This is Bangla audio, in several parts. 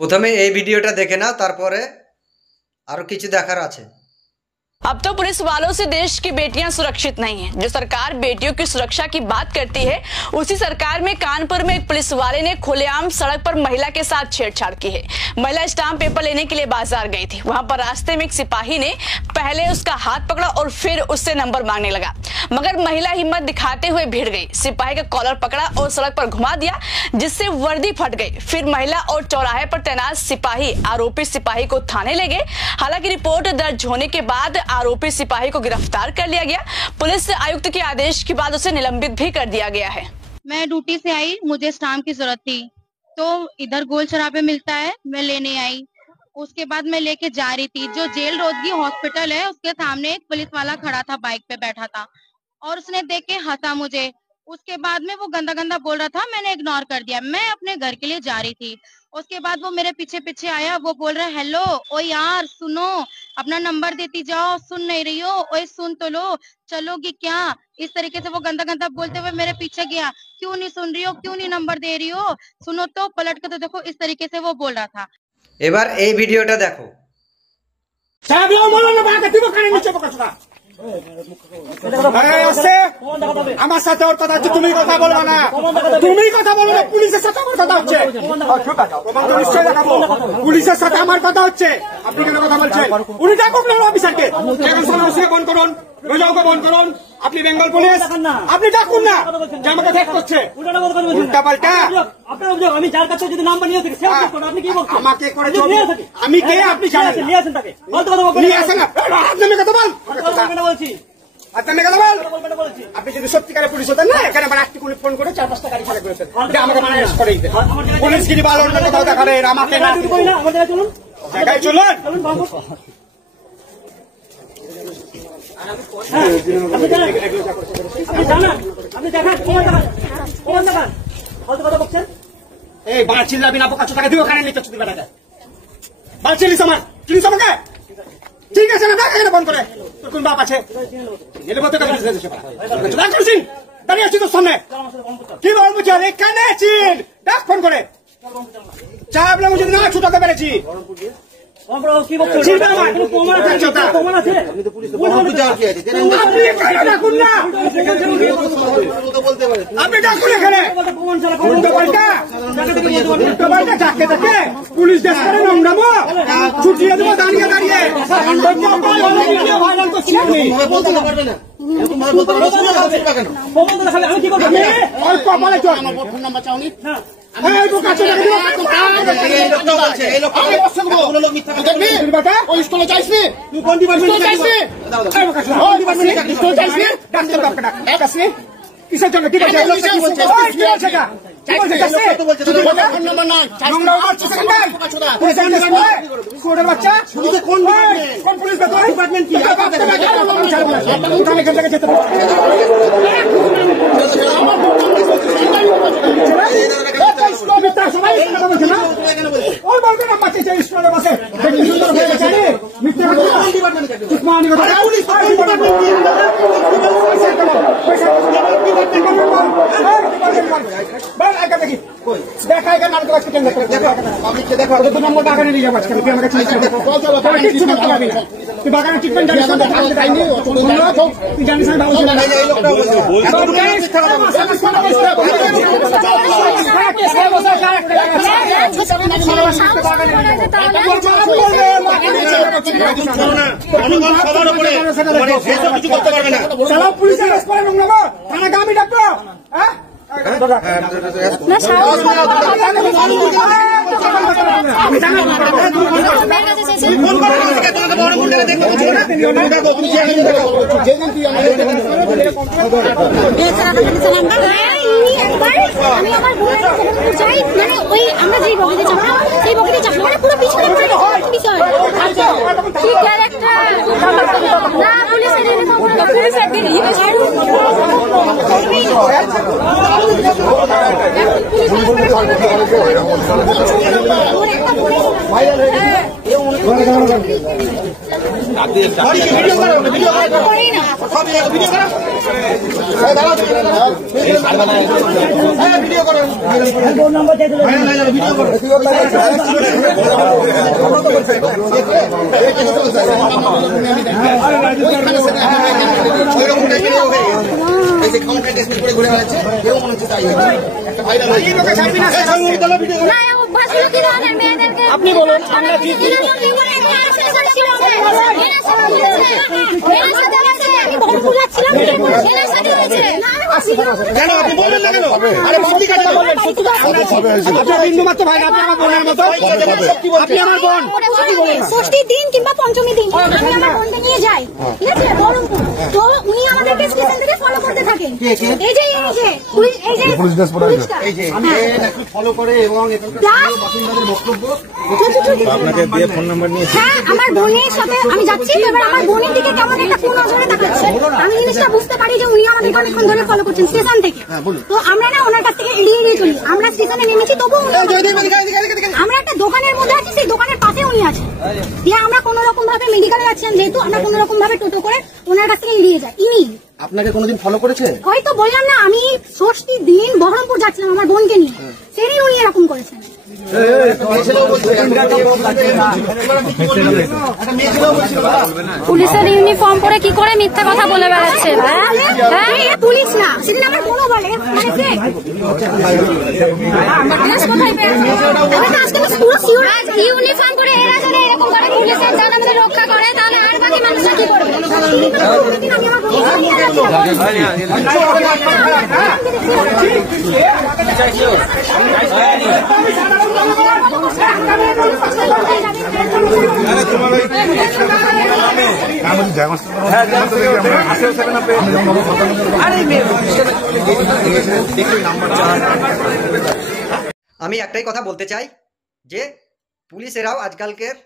প্রথমে এই ভিডিওটা দেখে নাও, তারপরে আরো কিছু দেখার আছে। अब तो पुलिस वालों से देश की बेटियां सुरक्षित नहीं हैं। जो सरकार बेटियों की सुरक्षा की बात करती है, उसी सरकार में कानपुर में एक पुलिस वाले ने खुलेआम सड़क पर महिला के साथ छेड़छाड़ की है। महिला स्टाम्प पेपर लेने के लिए बाजार गई थी। वहां पर रास्ते में एक सिपाही ने पहले उसका हाथ पकड़ा और फिर उससे नंबर मांगने लगा, मगर महिला हिम्मत दिखाते हुए भिड़ गई। सिपाही का कॉलर पकड़ा और सड़क पर घुमा दिया, जिससे वर्दी फट गई। फिर महिला और चौराहे पर तैनात सिपाही आरोपी सिपाही को थाने ले गए। हालांकि रिपोर्ट दर्ज होने के बाद आरोपी सिपाही को गिरफ्तार कर लिया गया। पुलिस आयुक्त के आदेश के बाद उसे निलंबित भी कर दिया गया है। मैं ड्यूटी से आई, मुझे स्टाम्प की जरूरत थी, तो इधर गोल शराबे मिलता है, मैं लेने आई। उसके बाद मैं लेके जा रही थी, जो जेल रोदगी हॉस्पिटल है उसके सामने एक पुलिस वाला खड़ा था, बाइक पे बैठा था और उसने देख के हंसा मुझे। उसके बाद में वो गंदा गंदा बोल रहा था, मैंने इग्नोर कर दिया। मैं अपने घर के लिए जा रही थी। उसके बाद वो मेरे पीछे पीछे आया, वो बोल रहा है हेलो, ओ यार सुनो, अपना नंबर देती जाओ, सुन नहीं रही हो, ओए सुन तो लो, चलोगी क्या? इस तरीके से वो गंदा गंदा बोलते हुए मेरे पीछे गया। क्यों नहीं सुन रही हो, क्यों नहीं नंबर दे रही हो, सुनो तो, पलट के तो देखो। इस तरीके से वो बोल रहा था। এবার এই ভিডিওটা দেখো। আমার সাথে ওর কথা হচ্ছে, তুমি কথা বলবা না, তুমি কথা বলো না, পুলিশের সাথে আমার কথা হচ্ছে, নিশ্চয়ই দেখাবো। পুলিশের সাথে আমার কথা হচ্ছে, আপনি কেন কথা বলছেন? উনি ডাকুন না অফিসারকে, ফোন করুন, রোজাওকে ফোন করুন। আপনি বেঙ্গল পুলিশ, আপনি ডাকুন না যে আমাকে ঠেক করছে উল্টা পাল্টা। আমি যার কাছে যদি নাম্বার নিয়ে থাকি আপনি কি বলছেন? আমাকে করে আমি কে আপনি জানেন? নিয়ে আসেন তাকে, নিয়ে আসেন না, আপনি কথা বল, বলছি আপনি যদি সত্যিকারের পুলিশ হতেন না, এখানে আবার একটি ফোন করে 4-5টা গাড়ি ছাড়া করেছেন যে আমাকে ম্যানেজ করে দিতেন। পুলিশ গিরি ভালো অন্য কোথাও দেখাবেন, আমাকে না চলুন, জায়গায় চলুন। এই বাড়া চিল্লাবি না, বোকা টাকা দিও, ওখানে নিতে চুদি বেটাকে বাল চিলিস আমার, চিলিস আমাকে, ঠিক আছে না? দেখ এখানে ফোন করে, তোর কোন বাপ আছে? দাঁড়িয়ে আছি তোর সামনে, কি বলবো? চল এখানে আছি, ডাক ফোন করে চাপ না, যদি না ছুটাতে পেরেছি। আপনি ডাকুন এখানে, পুলিশ দেশ করে নোংরামো ছুটিয়ে দেবো দাঁড়িয়ে দাঁড়িয়ে। কিসের জন্য? ঠিক আছে, বাচ্চা কোন পুলিশ ডিপার্টমেন্ট কি এখান থেকে যেতে সবাই বলছে না, ওই বলবে না বাচ্চা স্কুলের বাসে দেখা এখানে নাটক আসছে, দেখো দু নম্বর বাগানে নিয়ে যাবো আজকে। তুই আমাকে কিচ্ছু করতে পারবি না, তুই বাগানে ট্রিটমেন্ট জানিস না, তুই জানিস না পুলিশের থানাকে আমি ডাকবো। হ্যাঁ আমি আমার চাই, মানে ওই আমরা যেই বগিতে চাপলাম সেই বগিতে চাপলাম, মানে পুরো পিছনে বিষয় কি ক্যারেক্টার না পুলিশের আপনি বলুন কেন আপনি বলবেন না কেন? আরে পাবলিক আছে, আপনার বিন্দু মাত্র ভাই না, আপনি আমার বোনের মতো, আপনি আমার বোন। ষষ্ঠীর দিন কিংবা পঞ্চমী দিন আমি আমার বোনকে নিয়ে যাই, ঠিক আছে, বহরমপুর। তো উনি আমাদেরকে স্টেশন থেকে ফলো করতে থাকেন। এই যে পুলিশটা ফলো করে এবং বাসিন্দাদের বক্তব্য আপনাকে দিয়ে ফোন নাম্বার নিয়ে, হ্যাঁ, আমার বোনের সাথে আমি যাচ্ছি। এবার আমার বোনের দিকে কেমন একটা কোন নজরে তাকাচ্ছে। আমি জিনিসটা বুঝতে পারি যে উনি আমাদেরকে অনেকক্ষণ ধরে ফলো করছেন স্টেশন থেকে। তো আমরা না ওনার কাছ থেকে এড়িয়ে চলি। আমরা স্টেশনে নেমেছি, তবু আমরা একটা দোকানের মধ্যে আছি, সেই দোকানের পাশে উনি আছে। দিয়ে আমরা কোন রকম ভাবে মেডিকেলে যাচ্ছিলাম, যেহেতু আমরা কোন রকম ভাবে টোটো করে ওনার কাছ থেকে এড়িয়ে যাই। ইনি আপনাকে কোনোদিন ফলো করেছে? হয়তো বললাম না, আমি ষষ্ঠীর দিন বহরমপুর যাচ্ছিলাম আমার বোনকে নিয়ে, সেদিন উনি এরকম করেছেন। পুলিশের ইউনিফর্ম পরে কি করে মিথ্যা কথা বলে বেড়াচ্ছে? পুলিশ না, সেদিন আমার বোনও বলে ইউনিফর্ম করে এরা যদি এরকম করে পুলিশের জানাতে রক্ষা করে, তাহলে আর বাকি মানুষরা কি করবে? আমি একটাই কথা বলতে চাই যে পুলিশেরাও আজকালকের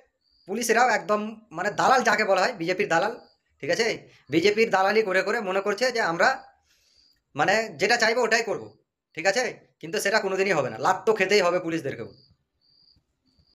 পুলিশেরাও একদম মানে দালাল যাকে বলা হয়, বিজেপির দালাল, ঠিক আছে। বিজেপির দালালি করে করে মনে করছে যে আমরা মানে যেটা চাইবো ওটাই করব, ঠিক আছে, কিন্তু সেটা কোনোদিনই হবে না। লাত তো খেতেই হবে পুলিশদেরকেও।